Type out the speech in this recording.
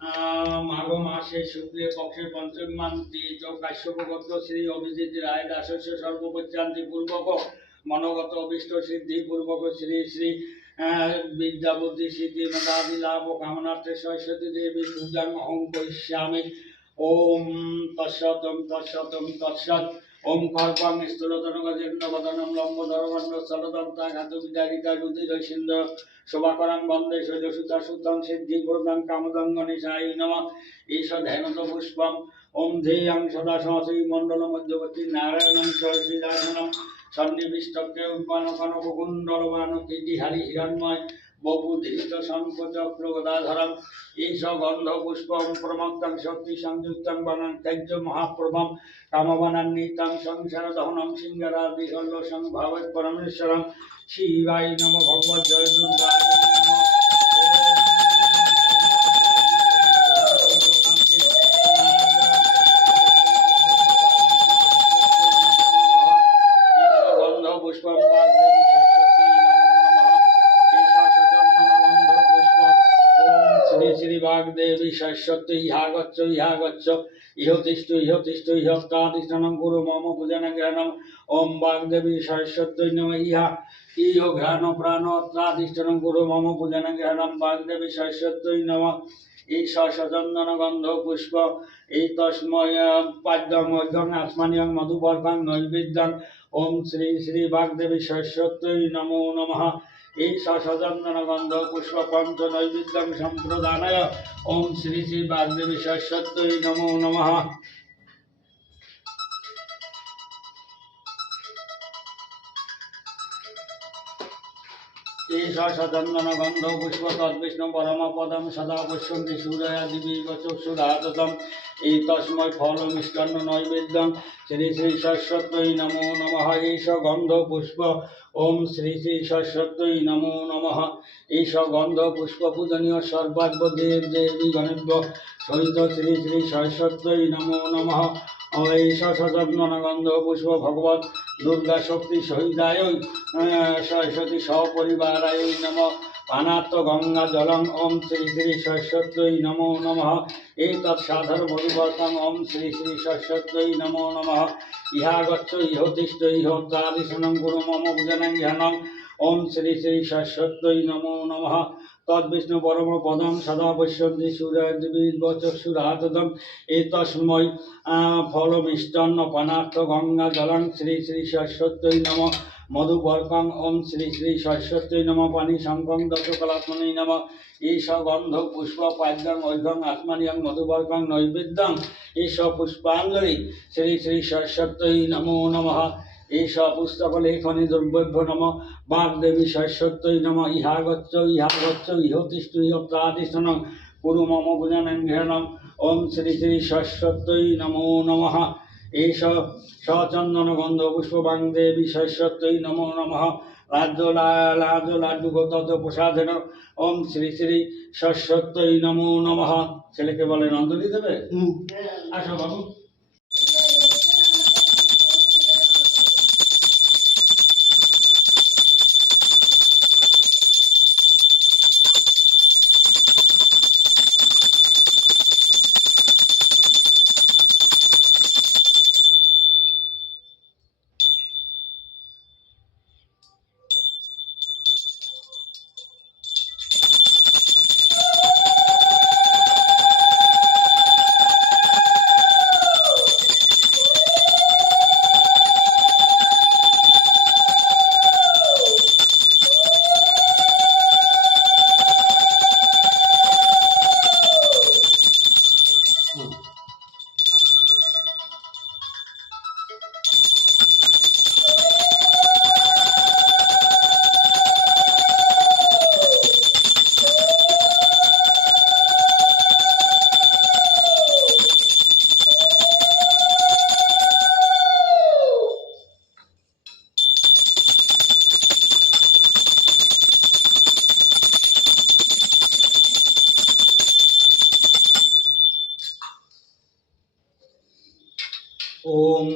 মাঘ মাসে শুক্লে পক্ষে পঞ্চমান্তি কাশ্যপগত শ্রী অভিজিৎ রায় দাসস্য সর্বপত্যান্তি পূর্বক মনোগত অভীষ্ট সিদ্ধি পূর্বক শ্রী শ্রী বিদ্যাবুদ্ধি সিদ্ধি মদাদি লাভ কামনার্থে সরস্বতী দেবী পূজাং অহং করিষ্যামি। ওম তৎসৎ তৎসৎ। ওম কল্পং স্থূলতনগজেন্দ্র বদনম লম্বোদরগণ্ড স্থলদন্তাঘাত বিদারিকা রুধির সিন্ধ শোভাকরং বন্দে শৈলসুতা সুতং সিদ্ধিপ্রদাং কামদং গণেশায় নমঃ। ঈশ ধ্যানত পুষ্পম। ওম ধ্যেয়ং সদা শ্রী মণ্ডল মধ্যবর্তী নারায়ণং সরসিদাসনম সন্নিবিষ্টকে উৎপানকনকুণ্ডলবান কীর্তিহারি হিরণ্ময় বপুধৃত শঙ্খচক্র গদাধরম। ঈশ গন্ধ পুষ্পম প্রমত্তং শক্তি সংযুক্তং বনং ত্যাজ্য মহাপ্রভম কামবনান্বিতং সংসার দহনম সিংহরাদি কল্লসং ভাবত পরমেশ্বরম। শিবায় নমঃ। ভগবত জয় দুর্গায় নমঃ। পুষ্পম বাগদেবী সরস্বতী নমো নমঃ। ঈশ সচন্দন গন্ধ পুষ্প। ওম শ্রী শ্রী বাগদেবী সরস্বতী ইহা গচ্ছ ইহ তিষ্ঠ গুরু মম পূজনে গ্রহণম। ওম বাগদেবী সরস্বতী নম ইহ ঘ্রাণ প্রাণ ত্রাধিষ্ঠনং গুরু মম পূজনে গ্রহণম। বাগদেবী সরস্বতী নম। ঈশ সচন্দন গন্ধ পুষ্প। এই তস্ময় পাদ্যং অর্ঘ্যং আসমানীয়ং মধুপর্কং নৈবেদ্যং। ওম শ্রী শ্রী বাগদেবী সরস্বতী নমো নমঃ। ঈশ সচন্দন গন্ধ পুষ্প পঞ্চ নৈবেদ্যং সম্প্রদানায়। ওম শ্রী শ্রী বাগদেবী সরস্বতী নমো নমঃ। ঈশ সচন্দন গন্ধ পুষ্প তদ্বিষ্ণু পরম পদম সদা পশ্যন্তি সূরয়া দিবি চক্ষুরাততম। এই তস্মৈ ফল মিষ্টান্ন নৈবেদ্যং শ্রী শ্রী সরস্বতী নমো নমঃ। ঈশ গন্ধ পুষ্প। ওম শ্রী শ্রী সরস্বতী নমো নমঃ। ঈশ গন্ধ পুষ্প পূজনীয় সর্বাত্ম দেব দেবী গণেভ্য সহিত শ্রী শ্রী সরস্বতী নমো নমঃ। ঈশ সচন্দন গন্ধ পুষ্প ভগবত দুর্গা শক্তি সহিতায় সরস্বতী সপরিবারায় নমঃ। পানাত্ম গঙ্গা জলং। ওম শ্রী শ্রী সরস্বতী নমো নমঃ। এতৎ সাধর মধুবর্কং। ওম শ্রী শ্রী সরস্বতী নমো নমঃ। ইহা গচ্ছ ইহ তিষ্ঠ ইহ ত্রাদিশনং গুরু মম পূজনে জ্ঞানম। ওম শ্রী শ্রী সরস্বতী নমো নমঃ। তদ্বিষ্ণু পরম পদম সদা পশ্যন্তি সূরযবির্বচক্ষুরাততম। এতস্মৈ ফল মিষ্টান্ন পানার্থ গঙ্গা জলং শ্রী শ্রী সরস্বতী নমঃ। মধুপর্কং। ওম শ্রী শ্রী সরস্বতী নমঃ। পানি শঙ্কং দশকলাত্মনি নমঃ। ঈশ গন্ধ পুষ্প পাদ্যং অর্ঘ্যং আসমানীয়ং মধুপর্কং নৈবেদ্যং। ঈশ পুষ্পাঞ্জলি শ্রী শ্রী সরস্বতী নমো নমঃ। ঈশ পুস্তক লেখনী দ্রব্যভ্যো নমঃ। বাগদেবী সরস্বতী নমঃ। ইহা গচ্ছ ইহ তিষ্ঠ ইহ ত্রাদিশনং কুরু মম পূজনে গ্রহণম। ওম শ্রী শ্রী সরস্বতী নমো নমঃ। ঈশ সচন্দন গন্ধ পুষ্প বাগদেবী সরস্বতী নমো নমঃ। রাজ্য লাড্ডু গোতত প্রসাদেন। ওম শ্রী শ্রী সরস্বতী নমো নমঃ। ছেলেকে বলেন অঞ্জলি দেবে। আসো বাবু। ओम